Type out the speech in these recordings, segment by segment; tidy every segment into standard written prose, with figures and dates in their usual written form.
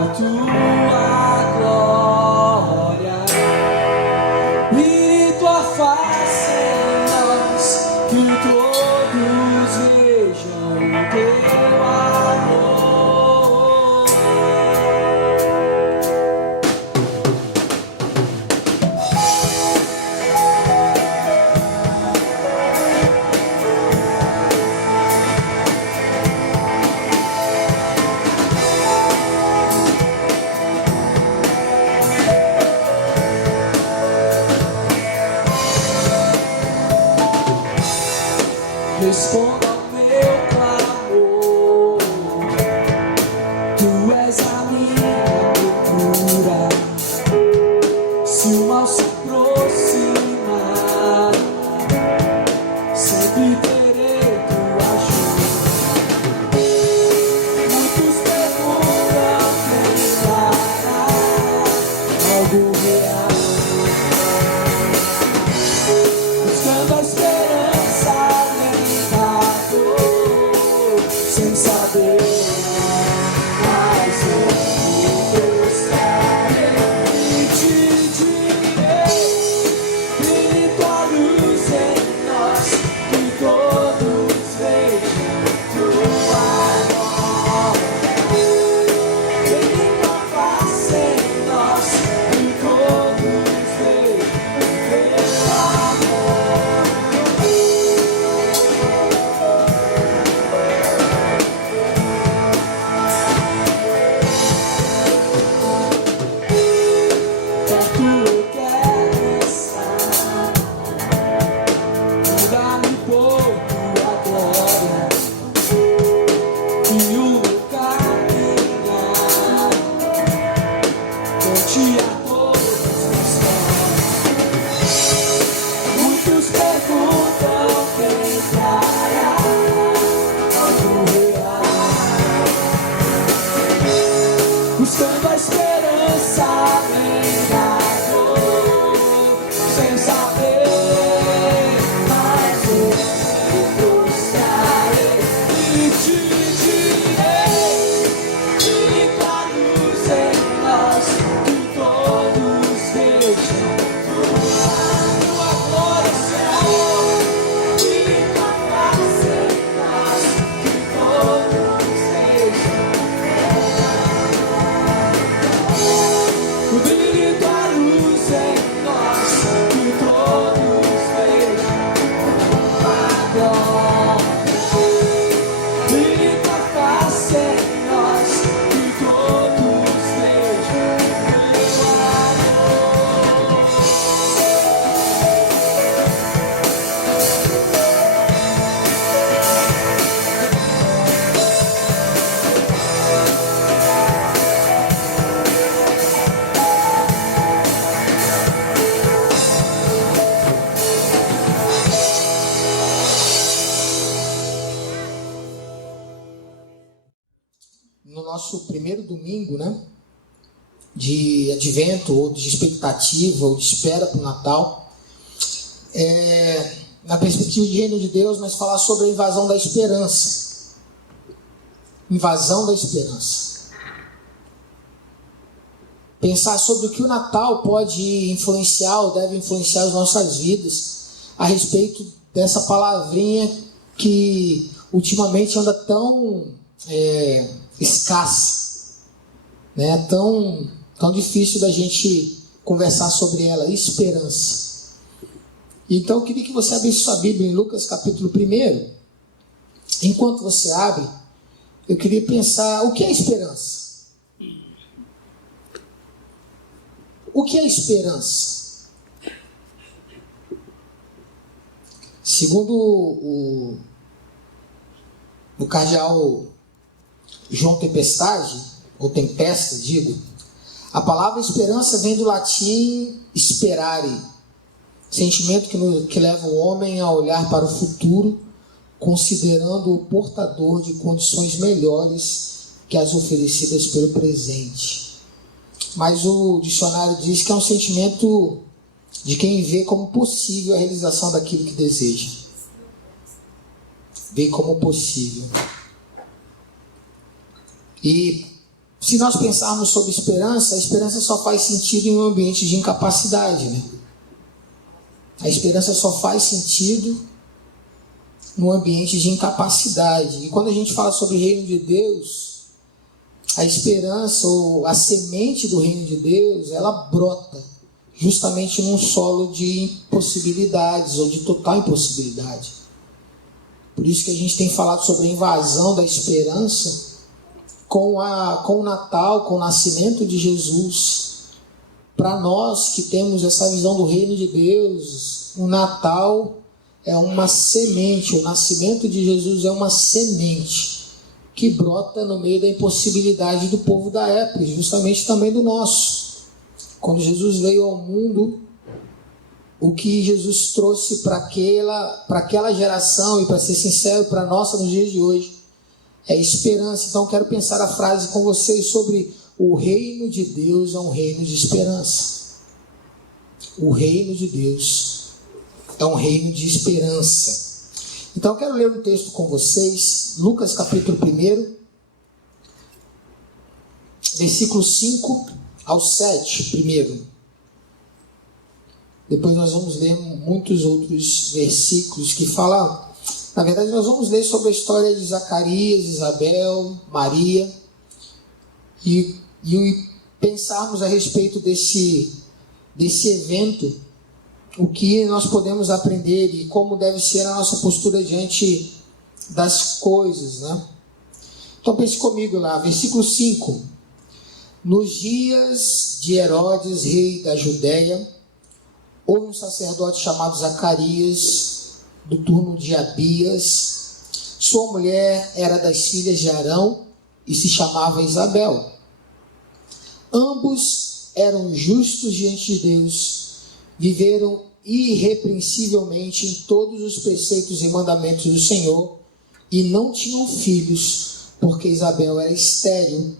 a tua glória e tua face em nós, que todos vejam o teu amor. Responda ao meu clamor, tu és a minha procura. Se o mal se aproximar, sempre terei tua ajuda. Muitos perguntam quem dará algo real, buscando a esperança sem saber, mas eu estarei e te direi: brilhe tua luz em nós, que todos vejam tua glória. Brilhe tua face em nós, que todos vejam teu amor. Buscando a esperança além da dor, sem saber, mas eu estarei e te direi: brilhe tua luz em nós, que todos vejam tua glória, Senhor. Brilhe tua face em nós, que todos vejam. Brilhe tua luz em nós, que todos vejam tua glória. Brilhe tua face em nós, que todos vejam teu amor. No nosso primeiro domingo, né, de advento, ou de expectativa, ou de espera para o Natal, na perspectiva de reino de Deus, mas falar sobre a invasão da esperança. Invasão da esperança. Pensar sobre o que o Natal pode influenciar, ou deve influenciar as nossas vidas, a respeito dessa palavrinha que ultimamente anda tão escassa, né? Tão difícil da gente conversar sobre ela, esperança. Então eu queria que você abrisse sua Bíblia em Lucas capítulo 1. Enquanto você abre, eu queria pensar: o que é esperança? O que é esperança? Segundo o cardeal João Tempestade, ou Tempesta, digo, a palavra esperança vem do latim sperare, sentimento que leva o homem a olhar para o futuro, considerando-o portador de condições melhores que as oferecidas pelo presente. Mas o dicionário diz que é um sentimento de quem vê como possível a realização daquilo que deseja. Vê como possível. E Se nós pensarmos sobre esperança, a esperança só faz sentido em um ambiente de incapacidade, né? A esperança só faz sentido no ambiente de incapacidade. E quando a gente fala sobre o reino de Deus, a esperança ou a semente do reino de Deus, ela brota justamente num solo de impossibilidades ou de total impossibilidade. Por isso que a gente tem falado sobre a invasão da esperança com o Natal, com o nascimento de Jesus. Para nós que temos essa visão do reino de Deus, o Natal é uma semente, o nascimento de Jesus é uma semente que brota no meio da impossibilidade do povo da época, justamente também do nosso. Quando Jesus veio ao mundo, o que Jesus trouxe para aquela geração, e para ser sincero, para a nossa nos dias de hoje, é esperança. Então quero pensar a frase com vocês sobre o reino de Deus é um reino de esperança. O reino de Deus é um reino de esperança. Então quero ler um texto com vocês, Lucas capítulo 1, versículo 5 ao 7 primeiro. Depois nós vamos ler muitos outros versículos que falam. Na verdade, nós vamos ler sobre a história de Zacarias, Isabel, Maria e pensarmos a respeito desse evento, o que nós podemos aprender e como deve ser a nossa postura diante das coisas, né? Então pense comigo lá, versículo 5. Nos dias de Herodes, rei da Judéia, houve um sacerdote chamado Zacarias, do turno de Abias. Sua mulher era das filhas de Arão e se chamava Isabel. Ambos eram justos diante de Deus, viveram irrepreensivelmente em todos os preceitos e mandamentos do Senhor e não tinham filhos, porque Isabel era estéril,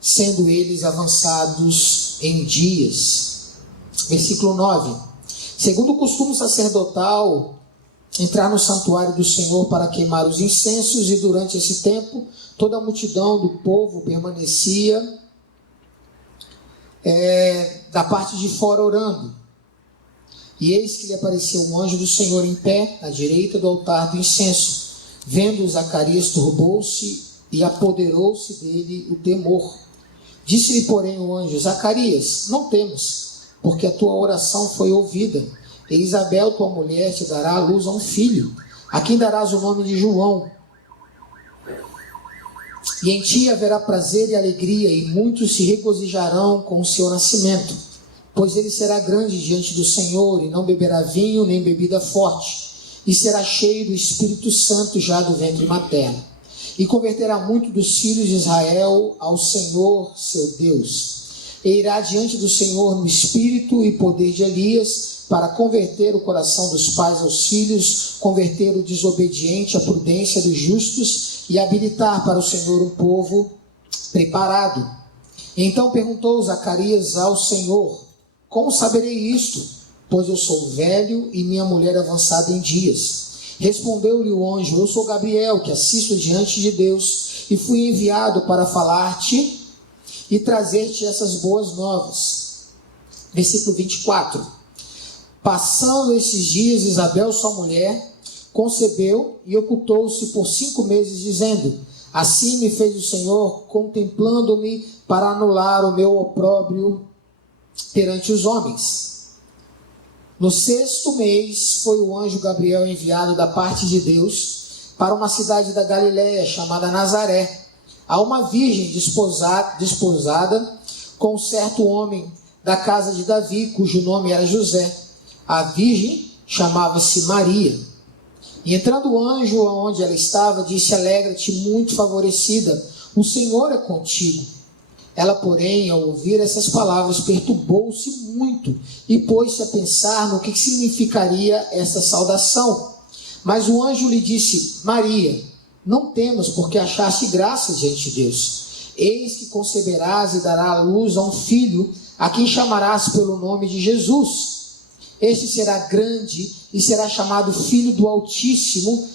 sendo eles avançados em dias. Versículo 9. Segundo o costume sacerdotal, entrar no santuário do Senhor para queimar os incensos, e durante esse tempo toda a multidão do povo permanecia da parte de fora orando. E eis que lhe apareceu um anjo do Senhor em pé, à direita do altar do incenso. Vendo Zacarias, turbou-se e apoderou-se dele o temor. Disse-lhe, porém, o anjo: Zacarias, não temas, porque a tua oração foi ouvida. E Isabel, tua mulher, te dará à luz a um filho, a quem darás o nome de João. E em ti haverá prazer e alegria, e muitos se regozijarão com o seu nascimento, pois ele será grande diante do Senhor, e não beberá vinho nem bebida forte, e será cheio do Espírito Santo já do ventre materno, e converterá muito dos filhos de Israel ao Senhor seu Deus. E irá diante do Senhor no espírito e poder de Elias, para converter o coração dos pais aos filhos, converter o desobediente à prudência dos justos e habilitar para o Senhor um povo preparado. Então perguntou Zacarias ao Senhor: como saberei isto? Pois eu sou velho e minha mulher avançada em dias. Respondeu-lhe o anjo: eu sou Gabriel, que assisto diante de Deus, e fui enviado para falar-te e trazer-te essas boas novas. Versículo 24. Passando esses dias, Isabel, sua mulher, concebeu e ocultou-se por 5 meses, dizendo: assim me fez o Senhor, contemplando-me para anular o meu opróbrio perante os homens. No 6º mês foi o anjo Gabriel enviado da parte de Deus para uma cidade da Galiléia chamada Nazaré, a uma virgem desposada com um certo homem da casa de Davi, cujo nome era José. A virgem chamava-se Maria. E entrando o anjo aonde ela estava, disse: alegra-te, muito favorecida, o Senhor é contigo. Ela, porém, ao ouvir essas palavras, perturbou-se muito e pôs-se a pensar no que significaria essa saudação. Mas o anjo lhe disse: Maria, não temas, porque achaste graça diante de Deus. Eis que conceberás e darás à luz a um filho, a quem chamarás pelo nome de Jesus. Este será grande e será chamado Filho do Altíssimo.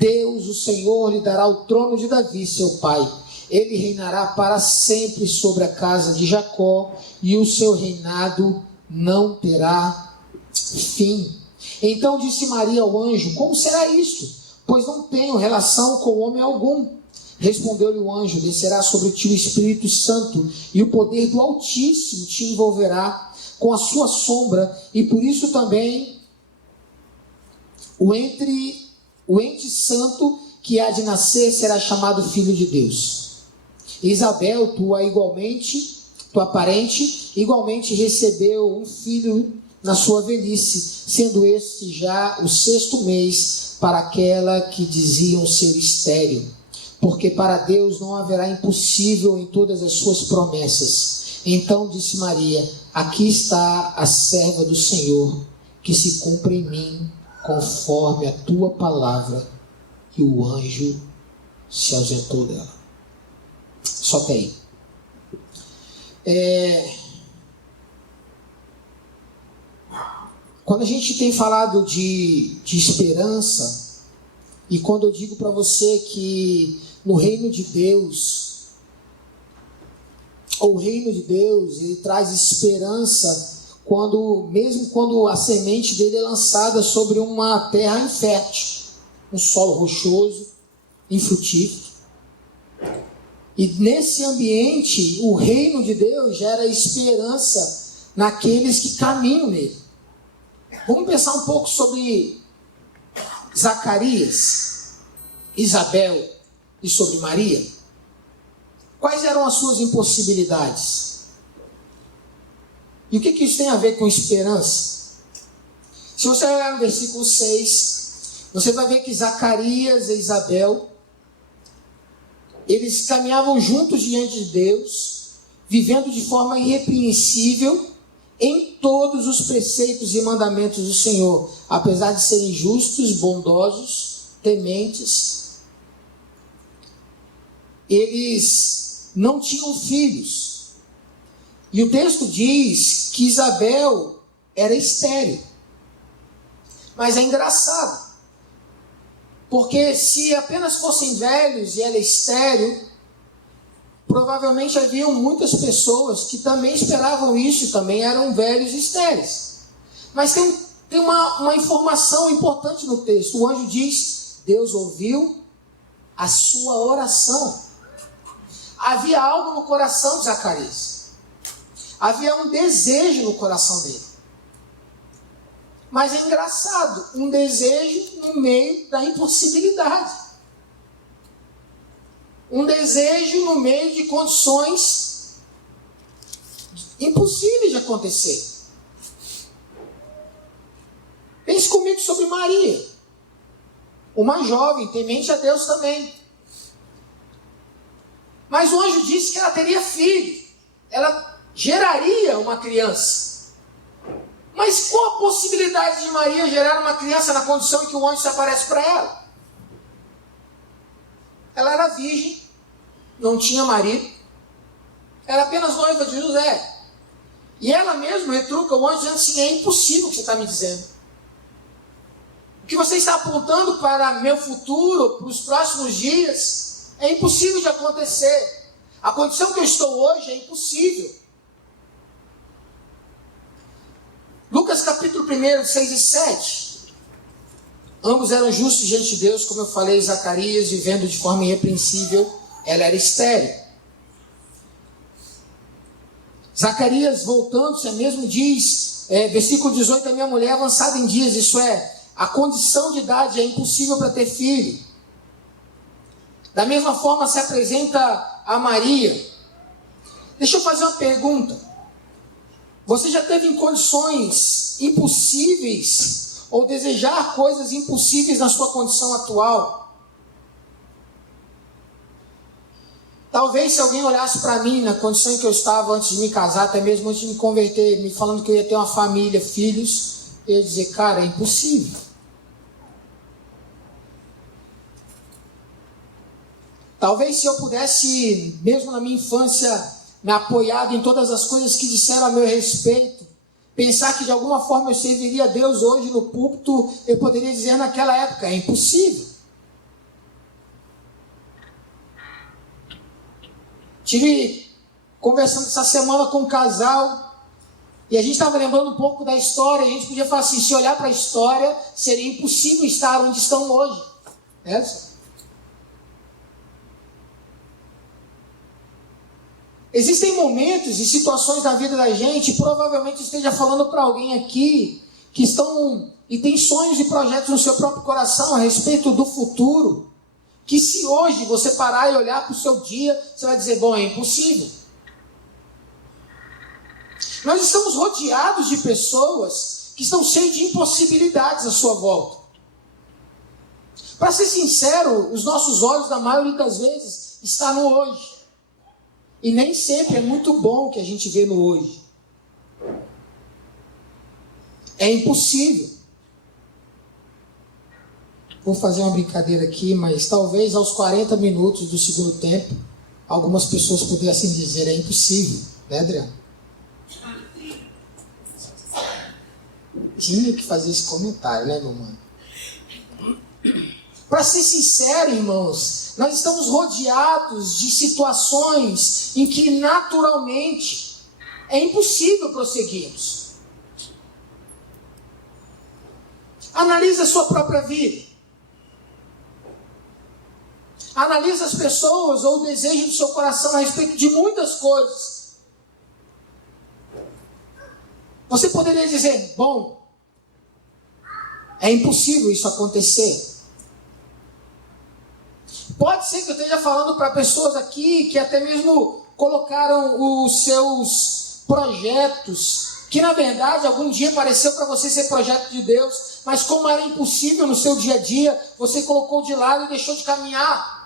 Deus, o Senhor, lhe dará o trono de Davi, seu pai. ele reinará para sempre sobre a casa de Jacó, e o seu reinado não terá fim. Então disse Maria ao anjo: como será isto? Pois não tenho relação com homem algum. Respondeu-lhe o anjo: descerá sobre ti o Espírito Santo, e o poder do Altíssimo te envolverá com a sua sombra, e por isso também o ente santo que há de nascer será chamado Filho de Deus. Isabel, tua parente, igualmente recebeu um filho na sua velhice, sendo este já o 6º mês para aquela que diziam ser estéril. Porque para Deus não haverá impossível em todas as suas promessas. Então disse Maria: aqui está a serva do Senhor, que se cumpra em mim conforme a tua palavra. E o anjo se ausentou dela. Só até aí. Quando a gente tem falado de esperança, e quando eu digo para você que no reino de Deus, o reino de Deus, ele traz esperança mesmo quando a semente dele é lançada sobre uma terra infértil, um solo rochoso, infrutífero. E nesse ambiente, o reino de Deus gera esperança naqueles que caminham nele. Vamos pensar um pouco sobre Zacarias, Isabel e sobre Maria. Quais eram as suas impossibilidades? E o que isso tem a ver com esperança? Se você olhar no versículo 6, você vai ver que Zacarias e Isabel, eles caminhavam juntos diante de Deus, vivendo de forma irrepreensível em todos os preceitos e mandamentos do Senhor, apesar de serem justos, bondosos, tementes. Eles não tinham filhos. E o texto diz que Isabel era estéril. Mas é engraçado, porque se apenas fossem velhos e ela é estéril, provavelmente haviam muitas pessoas que também esperavam isso, também eram velhos e estéreis. Mas tem uma informação importante no texto. O anjo diz: Deus ouviu a sua oração. Havia algo no coração de Zacarias. Havia um desejo no coração dele. Mas é engraçado, um desejo no meio da impossibilidade. Um desejo no meio de condições impossíveis de acontecer. Pense comigo sobre Maria, uma jovem, temente a Deus também. Mas o anjo disse que ela teria filho, ela geraria uma criança. Mas qual a possibilidade de Maria gerar uma criança na condição em que o anjo se aparece para ela? Ela era virgem, não tinha marido, era apenas noiva de José. E ela mesma retruca o anjo dizendo assim: é impossível o que você está me dizendo. O que você está apontando para meu futuro, para os próximos dias, é impossível de acontecer. A condição que eu estou hoje é impossível. Lucas capítulo 1, 6 e 7. Ambos eram justos diante de Deus, como eu falei. Zacarias vivendo de forma irrepreensível, ela era estéril. Zacarias, voltando-se, mesmo diz, versículo 18, a minha mulher é avançada em dias, isso é, a condição de idade é impossível para ter filho. Da mesma forma se apresenta a Maria. Deixa eu fazer uma pergunta. Você já teve em condições impossíveis ou desejar coisas impossíveis na sua condição atual? Talvez se alguém olhasse para mim na condição em que eu estava antes de me casar, até mesmo antes de me converter, me falando que eu ia ter uma família, filhos, eu ia dizer: cara, é impossível. Talvez se eu pudesse, mesmo na minha infância, me apoiado em todas as coisas que disseram a meu respeito, pensar que de alguma forma eu serviria a Deus hoje no púlpito, eu poderia dizer naquela época: é impossível. Tive conversando essa semana com um casal, e a gente estava lembrando um pouco da história. A gente podia falar assim, se olhar para a história, seria impossível estar onde estão hoje. Existem momentos e situações na vida da gente, provavelmente esteja falando para alguém aqui, que estão e tem sonhos e projetos no seu próprio coração a respeito do futuro, que se hoje você parar e olhar para o seu dia, você vai dizer, bom, é impossível. Nós estamos rodeados de pessoas que estão cheias de impossibilidades à sua volta. Para ser sincero, os nossos olhos, na maioria das vezes, estão no hoje. E nem sempre é muito bom o que a gente vê no hoje. É impossível. Vou fazer uma brincadeira aqui, mas talvez aos 40 minutos do segundo tempo, algumas pessoas pudessem dizer, é impossível. Né, Adriano? Tinha que fazer esse comentário, né, meu mano? Para ser sincero, irmãos, nós estamos rodeados de situações em que naturalmente é impossível prosseguirmos. Analise a sua própria vida. Analise as pessoas ou o desejo do seu coração a respeito de muitas coisas. Você poderia dizer, bom, é impossível isso acontecer. Pode ser que eu esteja falando para pessoas aqui que até mesmo colocaram os seus projetos, que na verdade algum dia pareceu para você ser projeto de Deus, mas como era impossível no seu dia a dia, você colocou de lado e deixou de caminhar.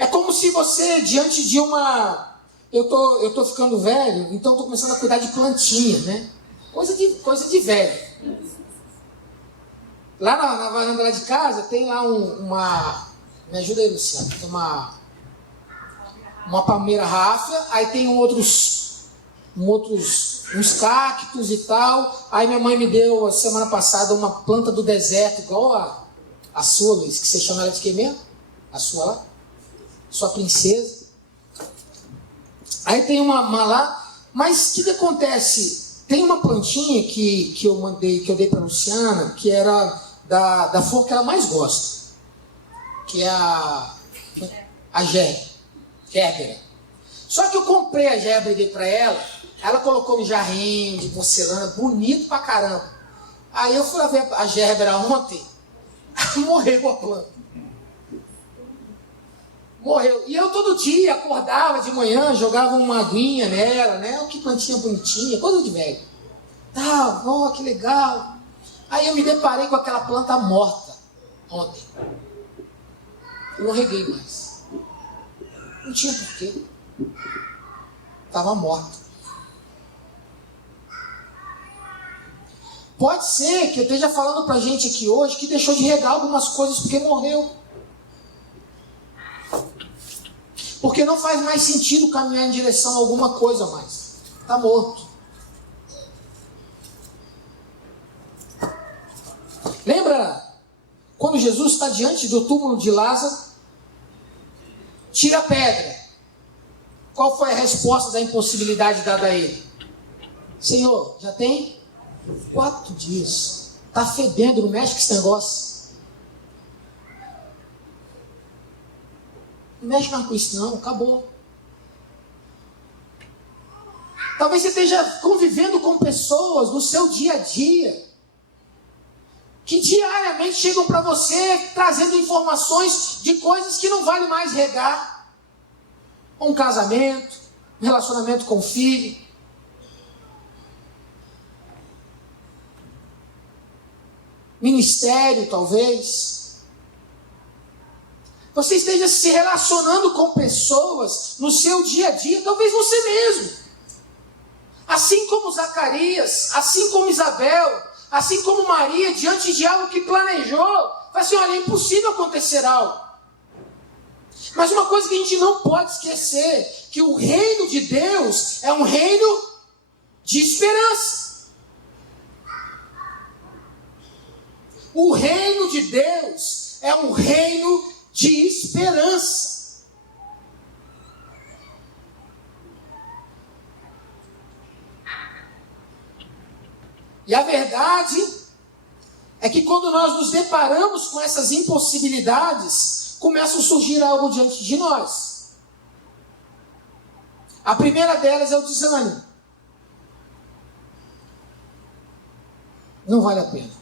É como se você, diante de uma... Eu tô ficando velho, então estou começando a cuidar de plantinha, né? Coisa de velho. Lá na varanda lá de casa tem lá uma... Me ajuda aí, Luciano. Tem uma palmeira ráfia, aí tem uns cactos e tal. Aí minha mãe me deu, a semana passada, uma planta do deserto, igual a sua, Luiz, que você chama ela de quê mesmo? A sua lá? Sua princesa. Aí tem uma lá, mas o que acontece? Tem uma plantinha que eu dei para a Luciana, que era da flor que ela mais gosta, que é a gérbera. Só que eu comprei a gérbera e dei para ela colocou no jarrinho de porcelana, bonito pra caramba. Aí eu fui lá ver a gérbera ontem, morreu a planta. Morreu. E eu todo dia acordava de manhã, jogava uma aguinha nela, né? Que plantinha bonitinha, coisa de velho. Que legal. Aí eu me deparei com aquela planta morta ontem. Eu não reguei mais. Não tinha porquê. Estava morta. Pode ser que eu esteja falando pra gente aqui hoje que deixou de regar algumas coisas porque morreu. Porque não faz mais sentido caminhar em direção a alguma coisa mais. Está morto. Lembra quando Jesus está diante do túmulo de Lázaro? Tira a pedra. Qual foi a resposta da impossibilidade dada a ele? Senhor, já tem 4 dias. Está fedendo, não mexe com esse negócio. Não mexe mais com isso não, acabou. Talvez você esteja convivendo com pessoas no seu dia a dia, que diariamente chegam para você trazendo informações de coisas que não vale mais regar. Um casamento, um relacionamento com o filho. Ministério, talvez. Você esteja se relacionando com pessoas no seu dia a dia, talvez você mesmo. Assim como Zacarias, assim como Isabel, assim como Maria, diante de algo que planejou, vai assim, olha, é impossível acontecer algo. Mas uma coisa que a gente não pode esquecer, que o reino de Deus é um reino de esperança. O reino de Deus é um reino de esperança. E a verdade é que quando nós nos deparamos com essas impossibilidades, começa a surgir algo diante de nós. A primeira delas é o desânimo. Não vale a pena.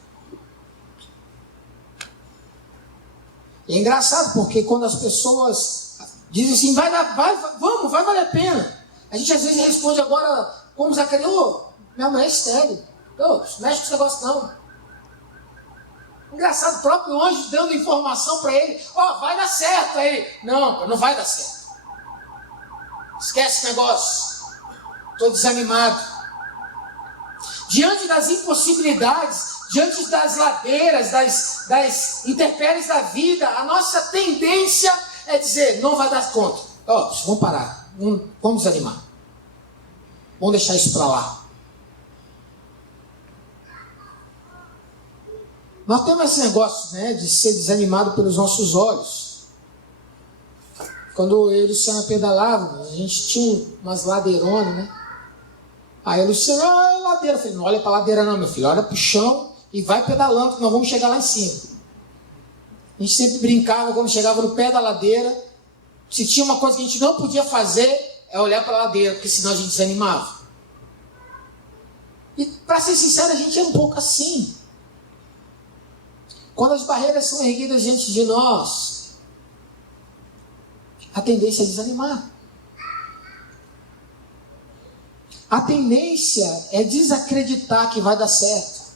E é engraçado porque quando as pessoas dizem assim, vai valer a pena. A gente às vezes responde agora, como Zacarias, minha mulher é estéril. Não mexe com esse negócio não. Engraçado, o próprio anjo dando informação para ele, vai dar certo. Aí ele, não vai dar certo. Esquece esse negócio. Estou desanimado. Diante das impossibilidades, diante das ladeiras, das intempéries da vida, a nossa tendência é dizer, não vai dar conta. Vamos parar, vamos desanimar. Vamos deixar isso para lá. Nós temos esse negócio, de ser desanimado pelos nossos olhos. Quando eu e a Luciana pedalávamos, a gente tinha umas ladeironas, né? Aí a Luciana, ladeira. Eu falei, não olha para a ladeira não, meu filho. Olha para o chão e vai pedalando, que nós vamos chegar lá em cima. A gente sempre brincava, quando chegava no pé da ladeira, se tinha uma coisa que a gente não podia fazer, é olhar para a ladeira, porque senão a gente desanimava. E, para ser sincero, a gente é um pouco assim. Quando as barreiras são erguidas diante de nós, a tendência é desanimar. A tendência é desacreditar que vai dar certo.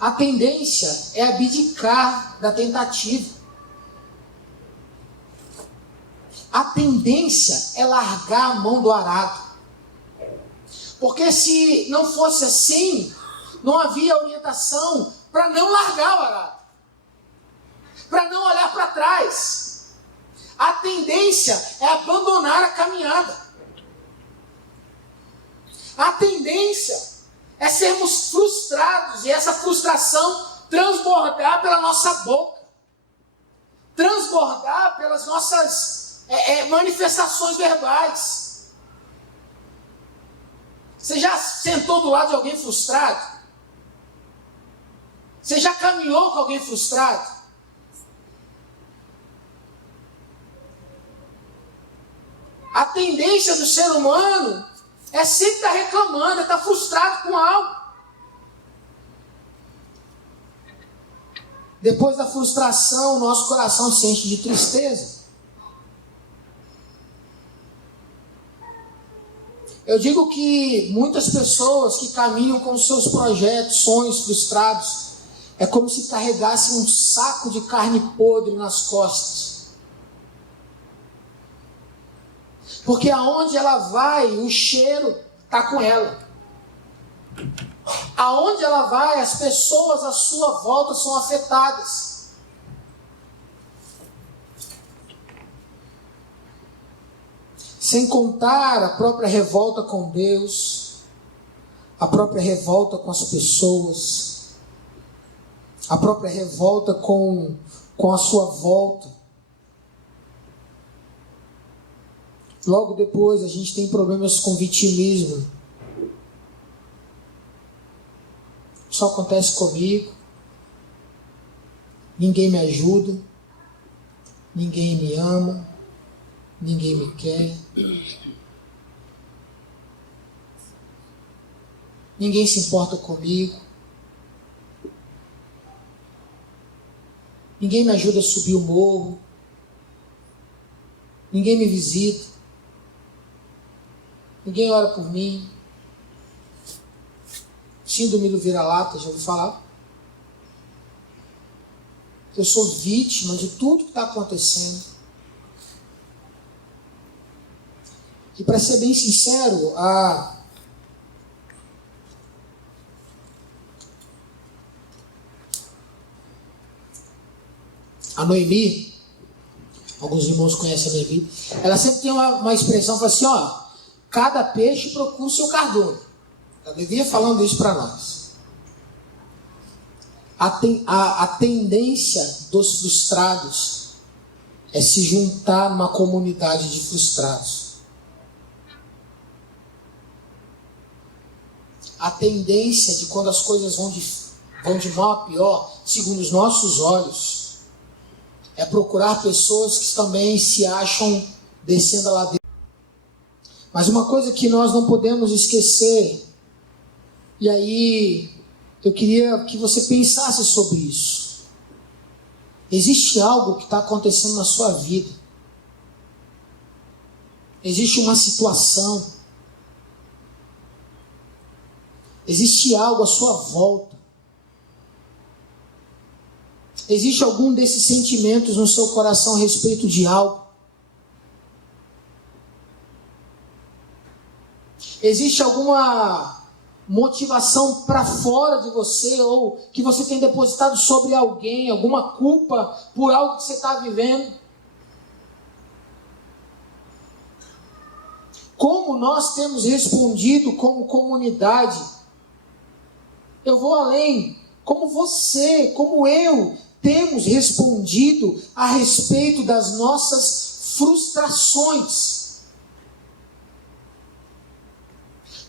A tendência é abdicar da tentativa. A tendência é largar a mão do arado. Porque se não fosse assim, não havia orientação para não largar o arado, para não olhar para trás. A tendência é abandonar a caminhada. A tendência é sermos frustrados e essa frustração transbordar pela nossa boca, transbordar pelas nossas manifestações verbais. Você já sentou do lado de alguém frustrado? Você já caminhou com alguém frustrado? A tendência do ser humano é sempre estar reclamando, é estar frustrado com algo. Depois da frustração, o nosso coração se enche de tristeza. Eu digo que muitas pessoas que caminham com seus projetos, sonhos frustrados, é como se carregassem um saco de carne podre nas costas. Porque aonde ela vai, o cheiro está com ela. Aonde ela vai, as pessoas à sua volta são afetadas. Sem contar a própria revolta com Deus, a própria revolta com as pessoas, a própria revolta com a sua volta. Logo depois a gente tem problemas com vitimismo. Só acontece comigo. Ninguém me ajuda. Ninguém me ama. Ninguém me quer. Ninguém se importa comigo. Ninguém me ajuda a subir o morro. Ninguém me visita. Ninguém ora por mim. Síndrome do vira-lata, já ouviu falar? Eu sou vítima de tudo que está acontecendo. E para ser bem sincero, a Noemi, alguns irmãos conhecem a Noemi, ela sempre tem uma expressão, fala assim, cada peixe procura o seu cardume. Ela vivia falando isso para nós. A tendência dos frustrados é se juntar numa comunidade de frustrados. A tendência de quando as coisas vão de mal a pior, segundo os nossos olhos, é procurar pessoas que também se acham descendo a ladeira. Mas uma coisa que nós não podemos esquecer, e aí eu queria que você pensasse sobre isso. Existe algo que está acontecendo na sua vida. Existe uma situação. Existe algo à sua volta. Existe algum desses sentimentos no seu coração a respeito de algo. Existe alguma motivação para fora de você, ou que você tem depositado sobre alguém, alguma culpa por algo que você está vivendo? Como nós temos respondido como comunidade? Eu vou além. Como você, como eu, temos respondido a respeito das nossas frustrações?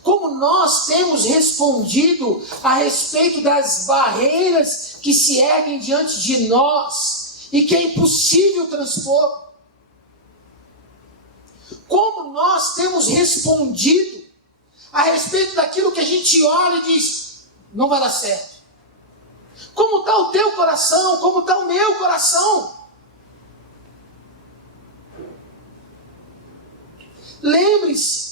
Como nós temos respondido a respeito das barreiras que se erguem diante de nós e que é impossível transpor? Como nós temos respondido a respeito daquilo que a gente olha e diz, não vai dar certo? Como está o teu coração? Como está o meu coração? Lembre-se,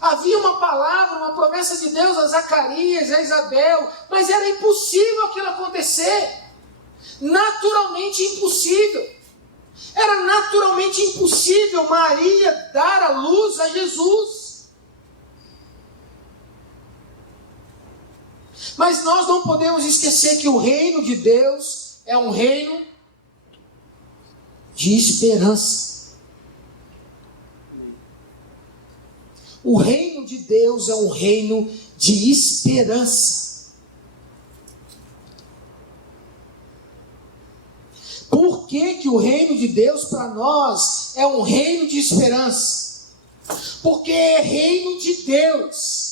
havia uma palavra, uma promessa de Deus a Zacarias, a Isabel, mas era impossível aquilo acontecer. Naturalmente impossível. Era naturalmente impossível Maria dar a luz a Jesus. Mas nós não podemos esquecer que o reino de Deus é um reino de esperança. O reino de Deus é um reino de esperança. Por que o reino de Deus para nós é um reino de esperança? Porque é reino de Deus.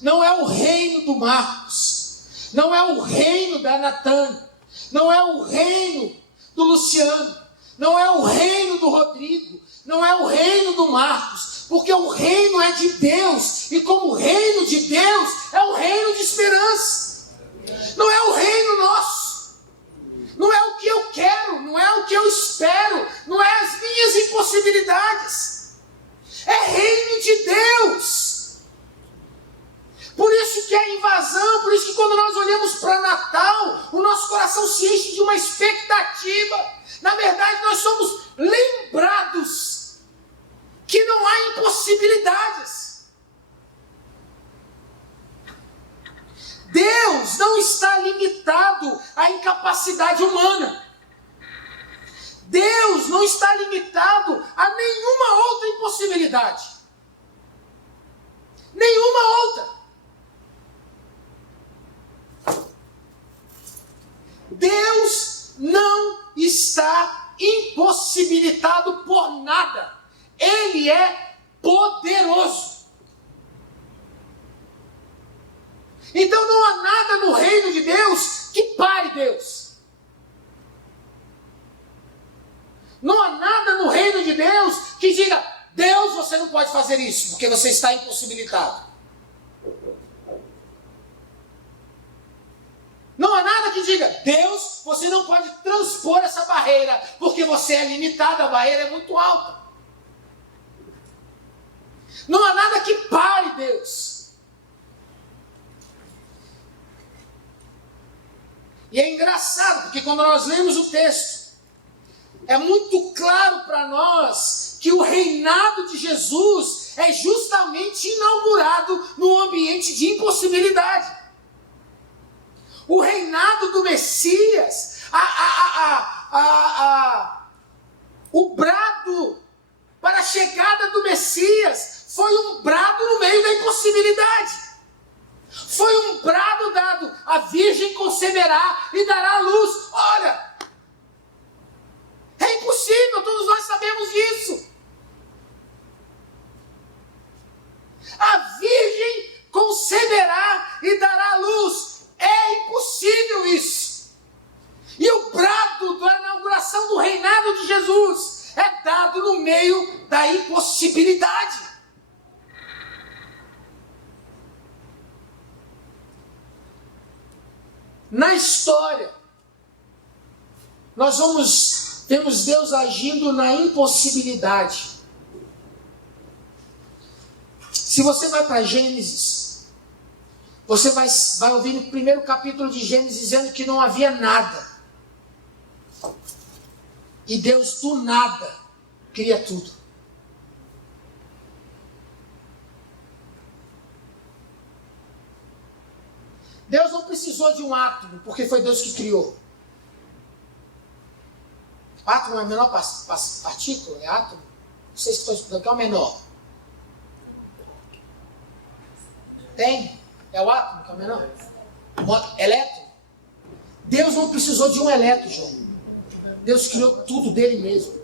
Não é o reino do Marcos, não é o reino da Natânia, não é o reino do Luciano, não é o reino do Rodrigo, não é o reino do Marcos, porque o reino é de Deus, e como o reino de Deus é um reino de esperança. Não é o reino nosso, não é o que eu quero, não é o que eu espero, não é as minhas impossibilidades, é reino de Deus. Por isso que a invasão, por isso que quando nós olhamos para Natal, o nosso coração se enche de uma expectativa. Na verdade, nós somos lembrados que não há impossibilidades. Deus não está limitado à incapacidade humana. Deus não está limitado a nenhuma outra impossibilidade. Nenhuma outra. Deus não está impossibilitado por nada. Ele é poderoso. Então não há nada no reino de Deus que pare Deus. Não há nada no reino de Deus que diga, Deus, você não pode fazer isso, porque você está impossibilitado. Não há nada que diga, Deus, você não pode transpor essa barreira, porque você é limitado, a barreira é muito alta. Não há nada que pare Deus. E é engraçado, porque quando nós lemos o texto, é muito claro para nós que o reinado de Jesus é justamente inaugurado num ambiente de impossibilidade. O reinado do Messias, o brado para a chegada do Messias foi um brado no meio da impossibilidade. Foi um brado dado a virgem conceberá e dará à luz. Ora, é impossível, todos nós sabemos disso. A virgem conceberá e dará à luz. É impossível isso. E o brado da inauguração do reinado de Jesus é dado no meio da impossibilidade. Na história, nós vemos Deus agindo na impossibilidade. Se você vai para Gênesis, você vai ouvir no primeiro capítulo de Gênesis dizendo que não havia nada. E Deus do nada cria tudo. Deus não precisou de um átomo, porque foi Deus que criou. Átomo é a menor partícula? É átomo? Vocês que estão estudando, qual é o menor? Tem? É o átomo que é o menor? Elétron? Deus não precisou de um elétron, João. Deus criou tudo dele mesmo.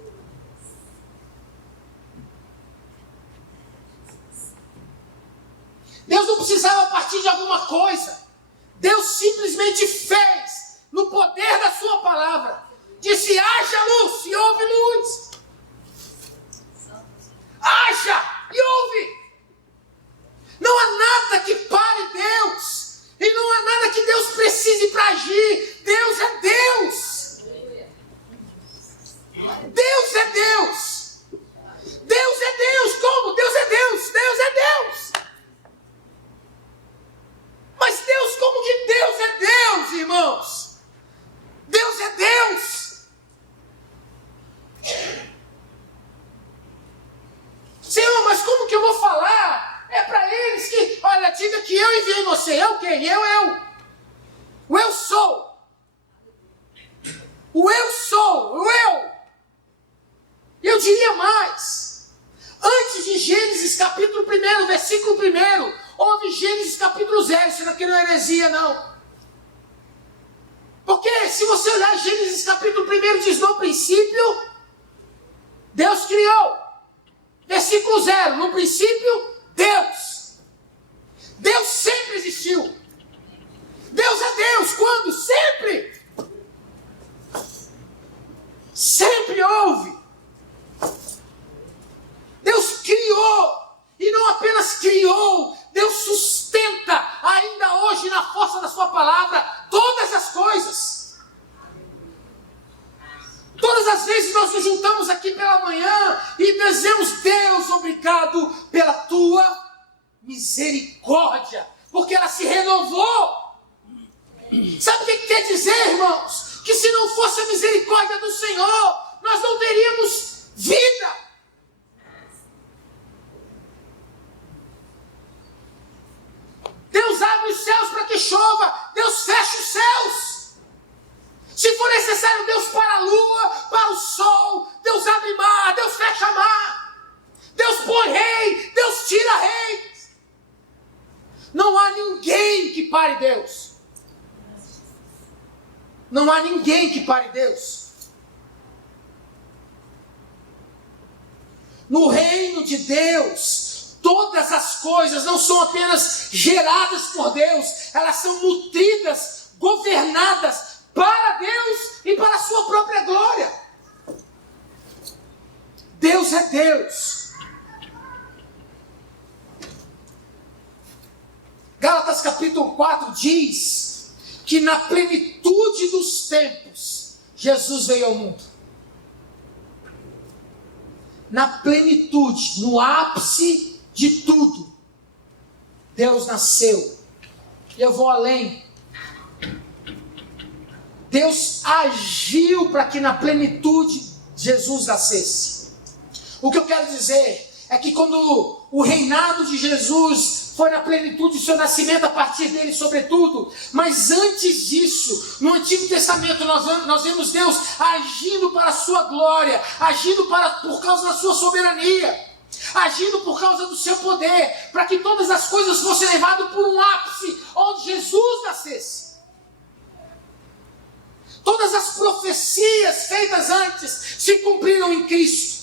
Deus não precisava partir de alguma coisa. Deus simplesmente fez no poder da sua palavra. Disse: haja luz, e houve luz. Haja e houve. Não há nada que pare Deus. E não há nada que Deus precise para agir. Deus é Deus. Deus é Deus. Deus é Deus. Como? Deus é Deus. Deus é Deus. Mas Deus, como que Deus é Deus, irmãos? Deus é Deus. Senhor, mas como que eu vou falar? É para eles que, olha, diga que eu enviei você. Eu quem? Eu. O eu sou. O eu sou. O eu. Eu diria mais. Antes de Gênesis capítulo 1, versículo 1, houve Gênesis capítulo 0. Isso aqui não é heresia, não. Porque se você olhar Gênesis capítulo 1, diz: no princípio, Deus criou. Versículo 0. No princípio, Deus. Deus sempre existiu. Deus é Deus. Quando? Sempre. Sempre houve. Deus criou. E não apenas criou, Deus sustenta ainda hoje na força da sua palavra todas as coisas. Todas as vezes nós nos juntamos aqui pela manhã e dizemos: Deus, obrigado pela tua misericórdia, porque ela se renovou. Sabe o que quer dizer, irmãos? Que se não fosse a misericórdia do Senhor, nós não teríamos vida. Deus abre os céus para que chova. Deus fecha os céus. Se for necessário, Deus para a lua, para o sol. Deus abre mar, Deus fecha mar. Deus põe rei, Deus tira rei. Não há ninguém que pare Deus. Não há ninguém que pare Deus. No reino de Deus, todas as coisas não são apenas geradas por Deus, elas são nutridas, governadas para Deus e para a sua própria glória. Deus é Deus. Gálatas capítulo 4 diz que na plenitude dos tempos, Jesus veio ao mundo. Na plenitude, no ápice de tudo, Deus nasceu. E eu vou além. Deus agiu para que na plenitude Jesus nascesse. O que eu quero dizer é que quando o reinado de Jesus foi na plenitude do seu nascimento, a partir dele sobretudo, mas antes disso, no Antigo Testamento nós vemos Deus agindo para a sua glória, agindo por causa da sua soberania, agindo por causa do seu poder, para que todas as coisas fossem levadas por um ápice, onde Jesus nascesse. Todas as profecias feitas antes se cumpriram em Cristo.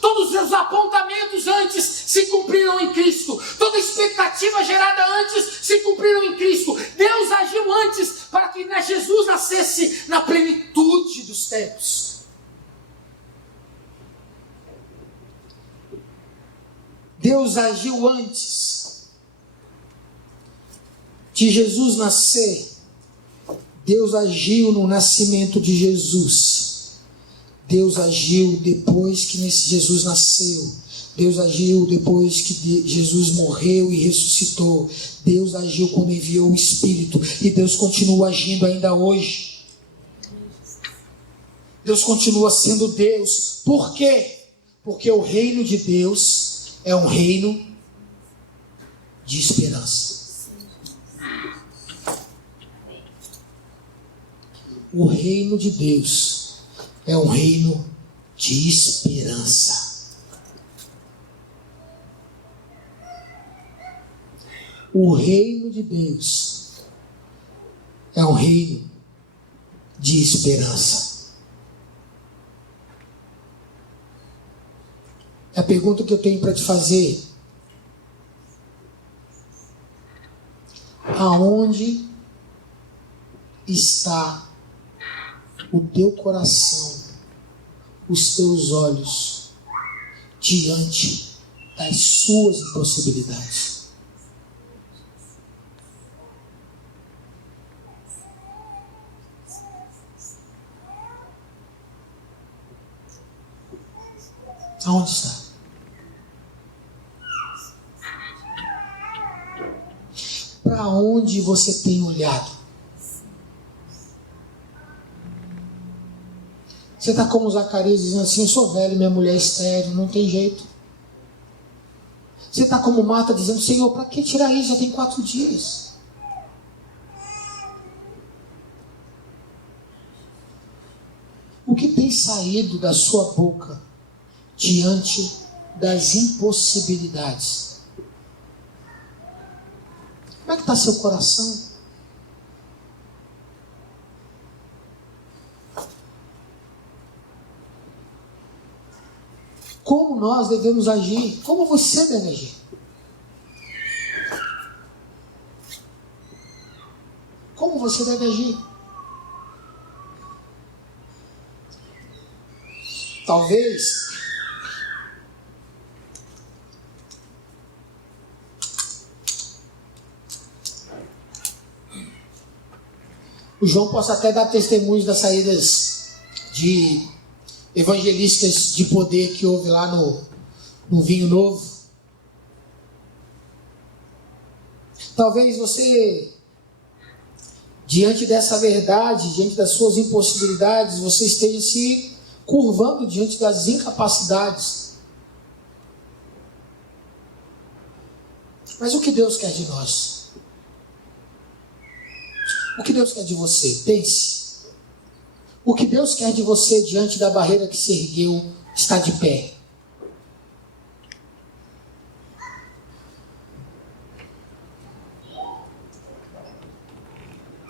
Todos os apontamentos antes se cumpriram em Cristo. Toda expectativa gerada antes se cumpriram em Cristo. Deus agiu antes para que Jesus nascesse na plenitude dos tempos. Deus agiu antes de Jesus nascer. Deus agiu no nascimento de Jesus. Deus agiu depois que Jesus nasceu. Deus agiu depois que Jesus morreu e ressuscitou. Deus agiu quando enviou o Espírito. E Deus continua agindo ainda hoje. Deus continua sendo Deus. Por quê? Porque o reino de Deus é um reino de esperança. O reino de Deus é um reino de esperança. O reino de Deus é um reino de esperança. A pergunta que eu tenho para te fazer: aonde está o teu coração, os teus olhos, diante das suas impossibilidades? Aonde está? Para onde você tem olhado? Você está como Zacarias dizendo assim: eu sou velho, minha mulher é estéril, não tem jeito. Você está como Marta dizendo: Senhor, para que tirar isso? Já tem 4 dias. O que tem saído da sua boca diante das impossibilidades? Como é que está seu coração? Como nós devemos agir? Como você deve agir? Como você deve agir? Talvez o João possa até dar testemunhos das saídas de evangelísticas de poder que houve lá no Vinho Novo. Talvez você, diante dessa verdade, diante das suas impossibilidades, você esteja se curvando diante das incapacidades. Mas o que Deus quer de nós? O que Deus quer de você? Pense. O que Deus quer de você diante da barreira que se ergueu está de pé.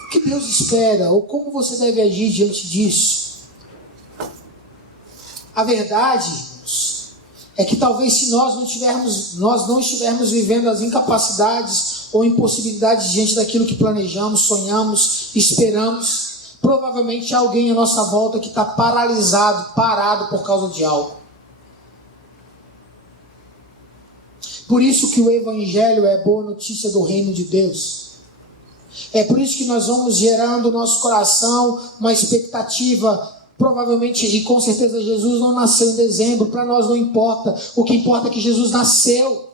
O que Deus espera, ou como você deve agir diante disso? A verdade, irmãos, é que talvez se nós não estivermos vivendo as incapacidades ou impossibilidades diante daquilo que planejamos, sonhamos, esperamos, provavelmente há alguém à nossa volta que está parado por causa de algo. Por isso que o Evangelho é a boa notícia do reino de Deus. É por isso que nós vamos gerando no nosso coração uma expectativa. Provavelmente, e com certeza, Jesus não nasceu em dezembro. Para nós não importa. O que importa é que Jesus nasceu.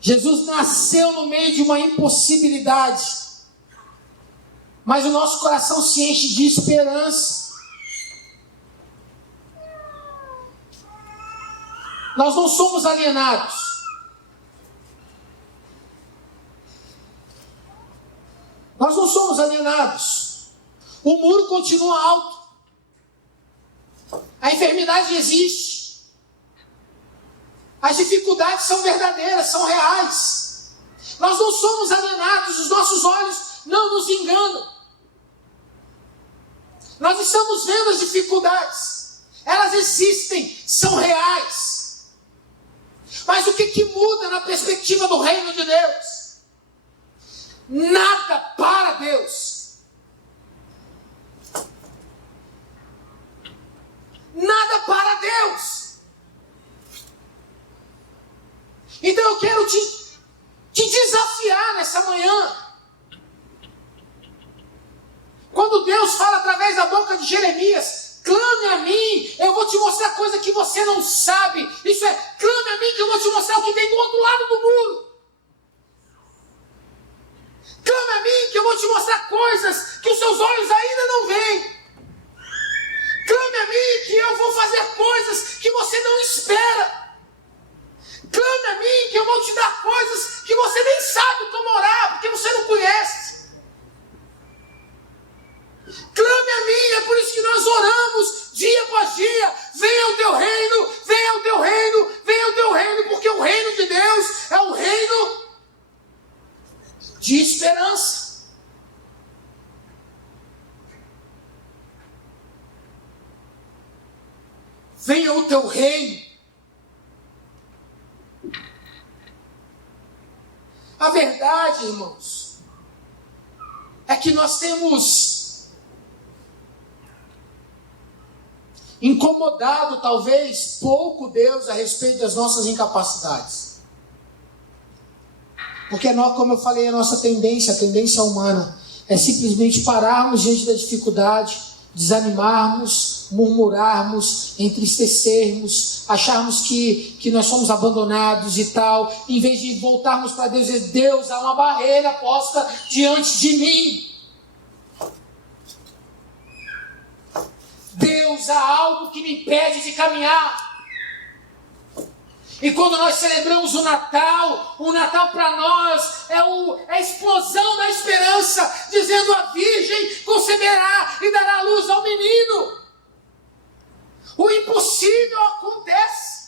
Jesus nasceu no meio de uma impossibilidade. Mas o nosso coração se enche de esperança. Nós não somos alienados. Nós não somos alienados. O muro continua alto. A enfermidade existe. As dificuldades são verdadeiras, são reais. Nós não somos alienados, os nossos olhos não nos enganam. Nós estamos vendo as dificuldades. Elas existem, são reais. Mas o que muda na perspectiva do reino de Deus? Nada para Deus. Nada para Deus. Então eu quero te desafiar nessa manhã. Quando Deus fala através da boca de Jeremias, clame a mim, eu vou te mostrar coisa que você não sabe. Isso é, clame a mim que eu vou te mostrar o que tem do outro lado do muro. Clame a mim que eu vou te mostrar coisas que os seus olhos ainda não veem. Clame a mim que eu vou fazer coisas que você não espera. Clame a mim que eu vou te dar coisas que você nem sabe como orar, porque você não conhece. Clame a mim, é por isso que nós oramos dia após dia. Venha o teu reino, venha o teu reino, venha o teu reino, porque o reino de Deus é um reino de esperança. Venha o teu reino. A verdade, irmãos, é que nós temos incomodado, talvez, pouco Deus a respeito das nossas incapacidades. Porque nós, como eu falei, a nossa tendência, a tendência humana, é simplesmente pararmos diante da dificuldade, desanimarmos, murmurarmos, entristecermos, acharmos que nós somos abandonados e tal, em vez de voltarmos para Deus e dizer: Deus, há uma barreira posta diante de mim. Deus, há algo que me impede de caminhar. E quando nós celebramos o Natal para nós é a explosão da esperança, dizendo: a Virgem conceberá e dará luz ao menino. O impossível acontece.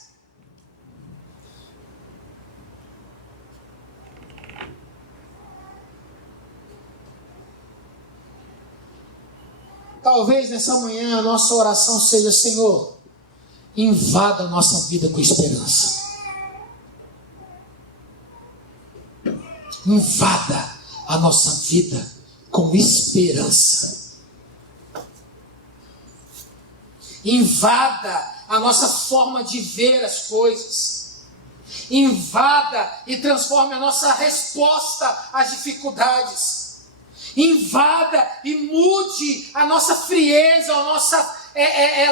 Talvez nessa manhã a nossa oração seja: Senhor, invada a nossa vida com esperança. Invada a nossa vida com esperança. Invada a nossa forma de ver as coisas. Invada e transforme a nossa resposta às dificuldades. Invada e mude a nossa frieza, a nossa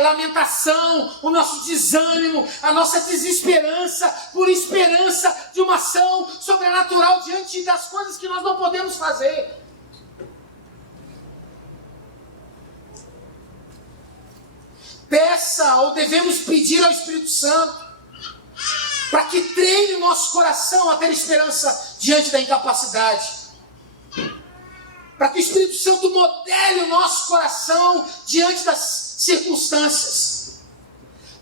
lamentação, o nosso desânimo, a nossa desesperança, por esperança de uma ação sobrenatural diante das coisas que nós não podemos fazer. Peça ou devemos pedir ao Espírito Santo para que treine o nosso coração a ter esperança diante da incapacidade. Para que o Espírito Santo modele o nosso coração diante das circunstâncias.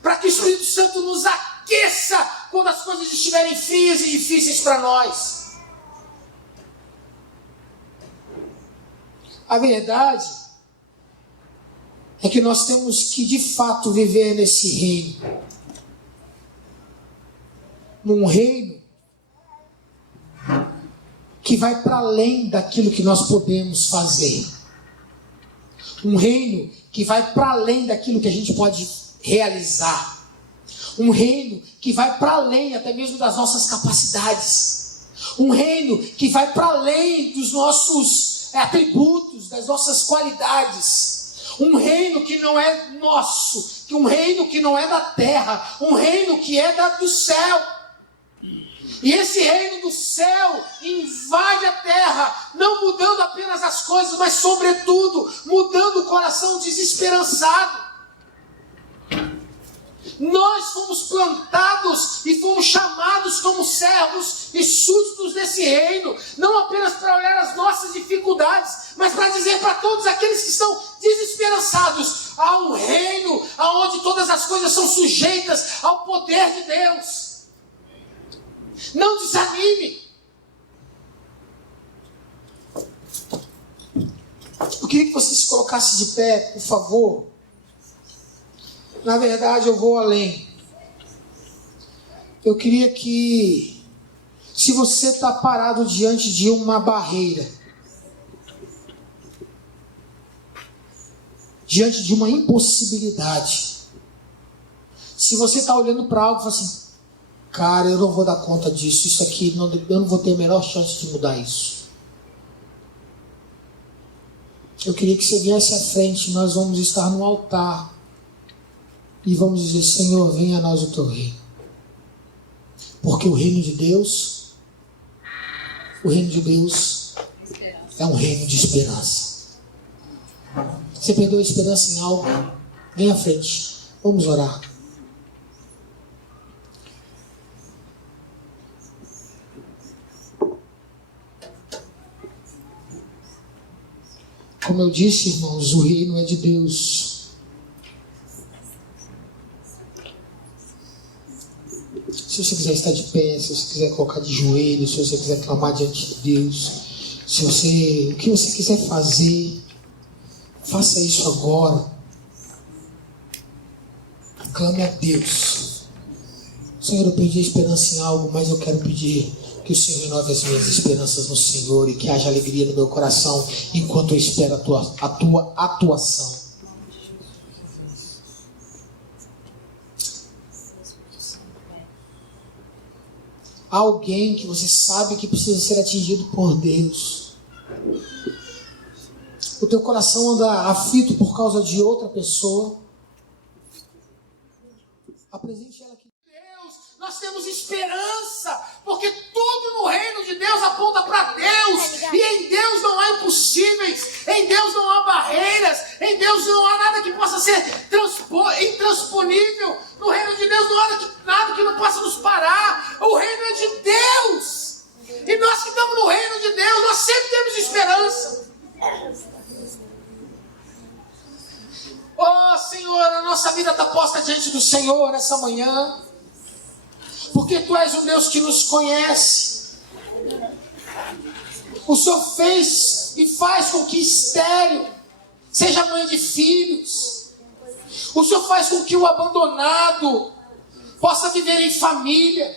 Para que o Espírito Santo nos aqueça quando as coisas estiverem frias e difíceis para nós. A verdade é que nós temos que de fato viver nesse reino. Num reino que vai para além daquilo que nós podemos fazer. Um reino que vai para além daquilo que a gente pode realizar. Um reino que vai para além até mesmo das nossas capacidades. Um reino que vai para além dos nossos atributos, das nossas qualidades. Um reino que não é nosso, um reino que não é da terra, um reino que é do céu. E esse reino do céu invade a terra, não mudando apenas as coisas, mas sobretudo mudando o coração desesperançado. Nós fomos plantados e fomos chamados como servos e súditos desse reino, não apenas para olhar as nossas dificuldades, mas para dizer para todos aqueles que estão desesperançados: há um reino onde todas as coisas são sujeitas ao poder de Deus. Não desanime. Eu queria que você se colocasse de pé, por favor. Na verdade, eu vou além. Eu queria que, se você está parado diante de uma barreira, diante de uma impossibilidade, se você está olhando para algo e fala assim, cara, eu não vou dar conta disso, isso aqui, eu não vou ter a menor chance de mudar isso. Eu queria que você viesse à frente, nós vamos estar no altar e vamos dizer, Senhor, venha a nós o teu reino. Porque o reino de Deus é um reino de esperança. Você perdeu a esperança em algo? Vem à frente, vamos orar. Como eu disse, irmãos, o reino é de Deus. Se você quiser estar de pé, se você quiser colocar de joelhos, se você quiser clamar diante de Deus, o que você quiser fazer, faça isso agora. Clame a Deus. Senhor, eu perdi a esperança em algo, mas eu quero pedir que o Senhor renove as minhas esperanças no Senhor e que haja alegria no meu coração enquanto eu espero a tua atuação. Há alguém que você sabe que precisa ser atingido por Deus. O teu coração anda aflito por causa de outra pessoa. Apresente ela aqui. Deus, nós temos esperança, porque tudo no reino de Deus aponta para Deus. E em Deus não há impossíveis, em Deus não há barreiras, em Deus não há nada que possa ser intransponível. No reino de Deus não há nada que não possa nos parar. O reino é de Deus. E nós que estamos no reino de Deus, nós sempre temos esperança. Oh Senhor, a nossa vida está posta diante do Senhor nessa manhã, porque Tu és um Deus que nos conhece. O Senhor fez e faz com que estéril seja mãe de filhos. O Senhor faz com que o abandonado possa viver em família.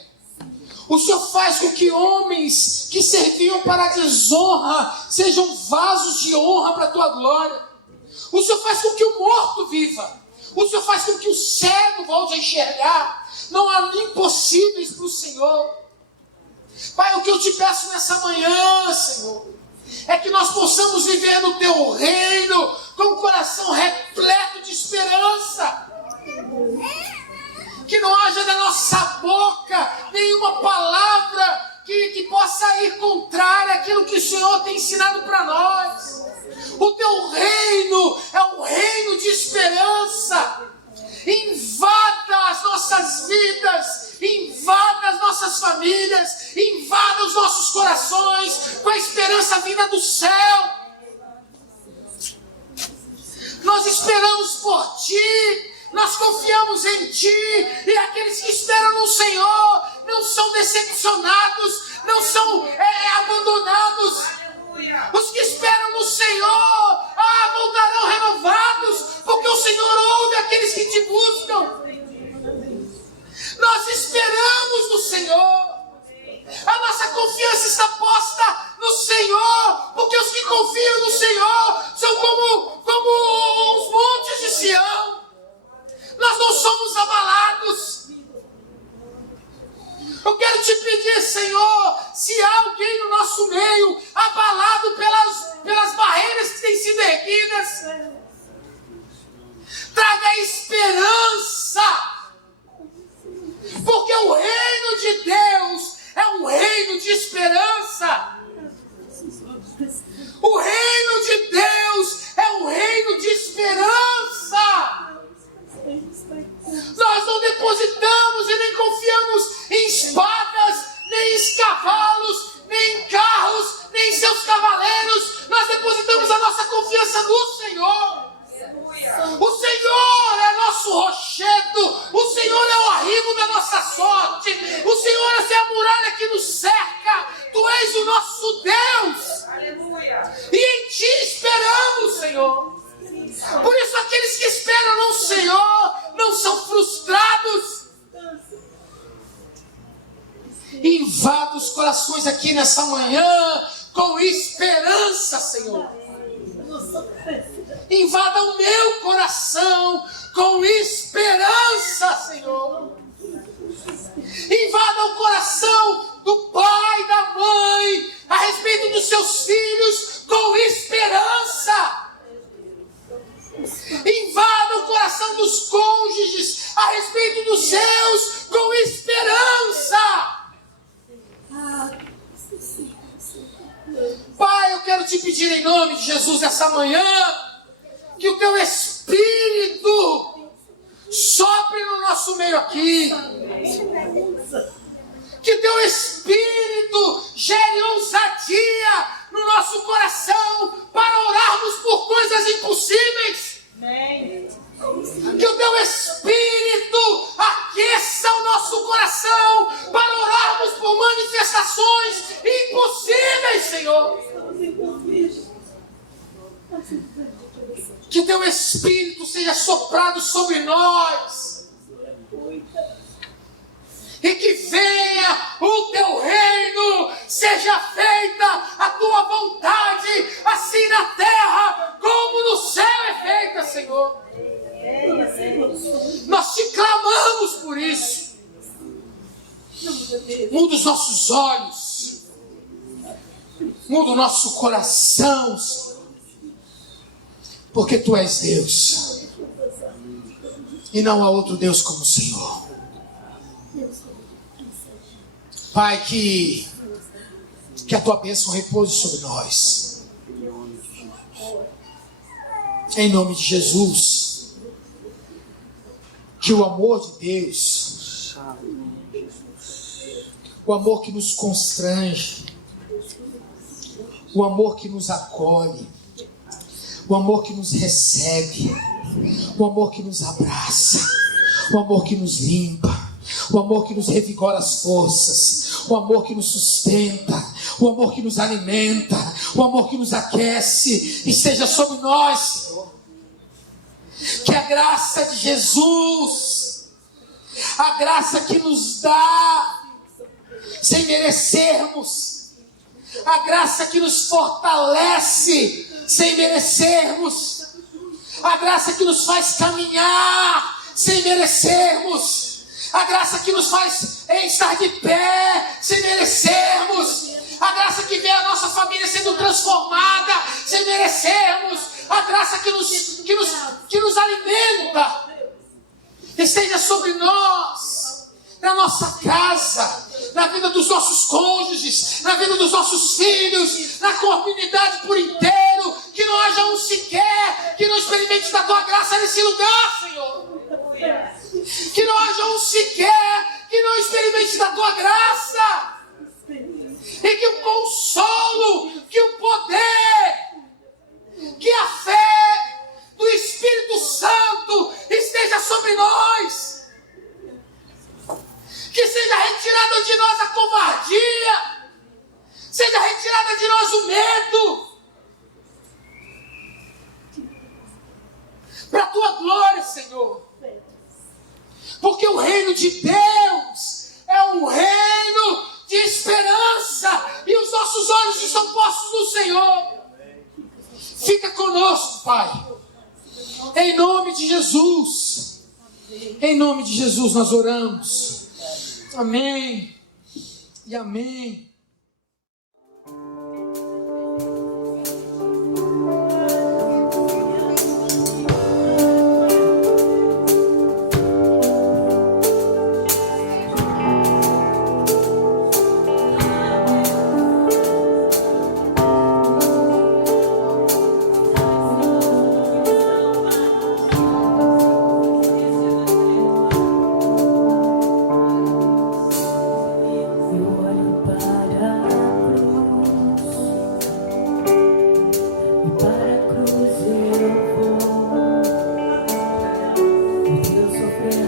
O Senhor faz com que homens que serviam para a desonra sejam vasos de honra para a Tua glória. O Senhor faz com que o morto viva. O Senhor faz com que o cego volte a enxergar. Não há impossíveis para o Senhor. Pai, o que eu te peço nessa manhã, Senhor, é que nós possamos viver no Teu reino com o coração repleto de esperança. Que não haja na nossa boca nenhuma palavra que possa ir contrária àquilo que o Senhor tem ensinado para nós. O Teu reino é um reino de esperança. Invada as nossas vidas, invada as nossas famílias, invada os nossos corações com a esperança vinda do céu. Nós esperamos por Ti, nós confiamos em Ti, e aqueles que esperam no Senhor não são decepcionados, não são abandonados. Os que esperam no Senhor voltarão renovados, porque o Senhor ouve aqueles que Te buscam. Nós esperamos no Senhor. A nossa confiança está posta no Senhor, porque os que confiam no Senhor são como os montes de Sião. Nós não somos abalados. Eu quero Te pedir, Senhor, se há alguém no nosso meio abalado pelas barreiras que têm sido erguidas, traga esperança, porque o reino de Deus é um reino de esperança. O reino de Deus é um reino de esperança. Nós não depositamos e nem confiamos em espadas, nem em cavalos, nem em carros, nem em seus cavaleiros. Nós depositamos a nossa confiança no Senhor. O Senhor é nosso Por isso aqueles que esperam no Senhor não são frustrados. Invada os corações aqui nessa manhã com esperança, Senhor. Invada o meu coração com esperança, Senhor. Invada o coração do pai, da mãe, a respeito dos seus filhos com esperança. Invada o coração dos cônjuges a respeito dos seus com esperança. Pai, eu quero te pedir em nome de Jesus essa manhã que o teu Espírito sopre no nosso meio aqui. Que teu Espírito gere ousadia no nosso coração para orarmos por coisas impossíveis. Que o teu Espírito aqueça o nosso coração para orarmos por manifestações impossíveis, Senhor. Que teu Espírito seja soprado sobre nós. E que venha o teu reino, seja feita a tua vontade, assim na terra como no céu é feita, Senhor. Nós te clamamos por isso. Muda os nossos olhos, muda o nosso coração, Senhor. Porque tu és Deus e não há outro Deus como o Senhor. Pai, que a tua bênção repouse sobre nós. Em nome de Jesus. Que o amor de Deus, o amor que nos constrange, o amor que nos acolhe, o amor que nos recebe, o amor que nos abraça, o amor que nos limpa, o amor que nos revigora as forças, o amor que nos sustenta, o amor que nos alimenta, o amor que nos aquece, esteja sobre nós, Senhor. Que a graça de Jesus, a graça que nos dá sem merecermos, a graça que nos fortalece sem merecermos, a graça que nos faz caminhar sem merecermos, a graça que nos faz estar de pé sem merecermos, a graça que vê a nossa família sendo transformada sem merecermos, a graça que nos alimenta, esteja sobre nós, na nossa casa, na vida dos nossos cônjuges, na vida dos nossos filhos, na comunidade por inteiro, que não haja um sequer que não experimente da tua graça nesse lugar, Senhor. Que não haja um sequer que não experimente da tua graça. E que o consolo, que o poder, que a fé do Espírito Santo esteja sobre nós. Que seja retirada de nós a covardia, seja retirada de nós o medo, para a tua glória, Senhor. Porque o reino de Deus é um reino de esperança e os nossos olhos estão postos no Senhor. Fica conosco, Pai. Em nome de Jesus. Em nome de Jesus nós oramos. Amém e amém.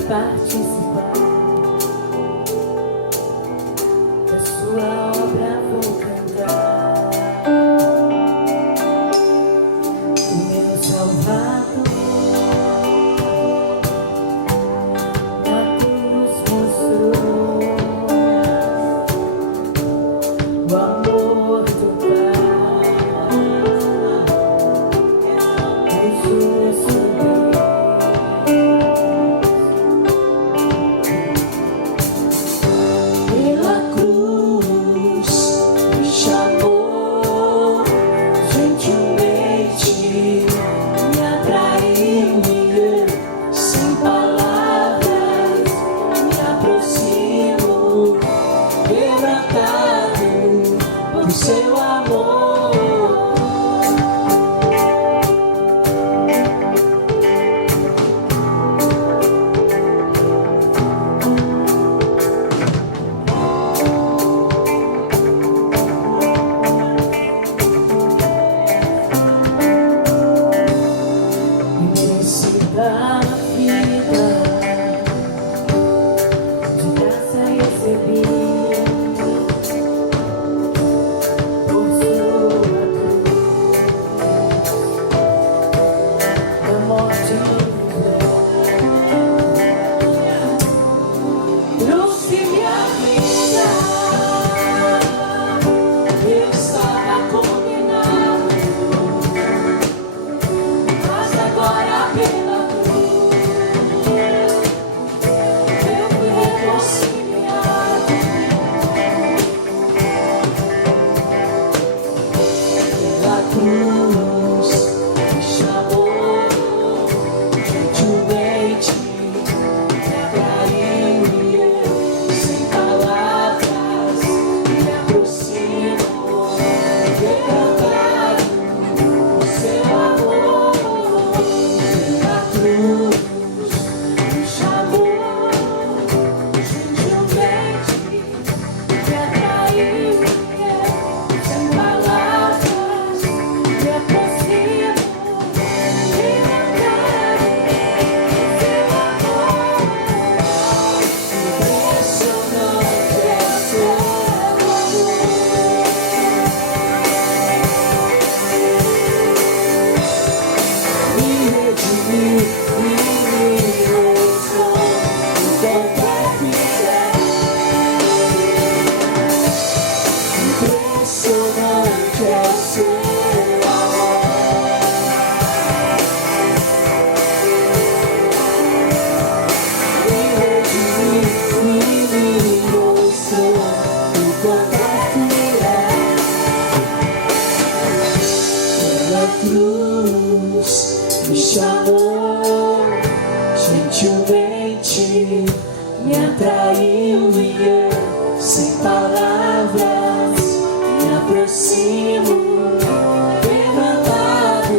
Participar da sua obra, vou cantar o meu Salvador. da vida, de graça recebi, por sua cruz, da morte trouxe minha vida. Eu estava condenado, mas agora pela cruz eu fui reconciliado. Pela cruz me chamou gentilmente, me atraiu e eu, sem palavras, me aproximo, quebrantado o seu amor. Pela cruz me chamou gentilmente, me atraiu e eu, sem palavras, me aproximo, quebrantado o seu amor. Impressionante é seu amor. Me redimiu, me libertou, enquanto fizer. Impressionante é seu amor. Me redimiu, me libertou, enquanto fizer. Pela cruz me chamou gentilmente, me atraiu e eu, sem palavras, me aproximo, quebrantado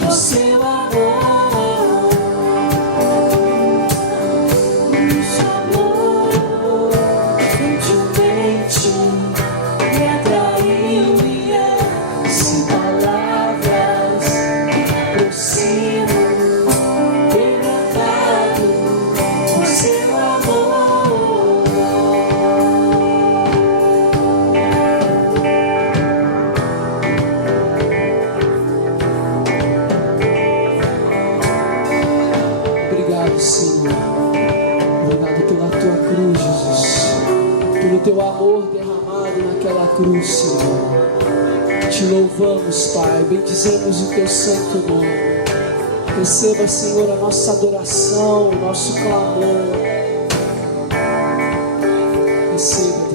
do seu amor. Me chamou gentilmente, me atraiu e eu, sem palavras, me aproximo, quebrantado do seu amor. Obrigado, Senhor. Obrigado pela tua cruz, Jesus. Pelo teu amor derramado naquela cruz, Senhor. Te louvamos, Pai. Bendizemos o teu santo nome. Receba, Senhor, a nossa adoração, o nosso clamor. Receba.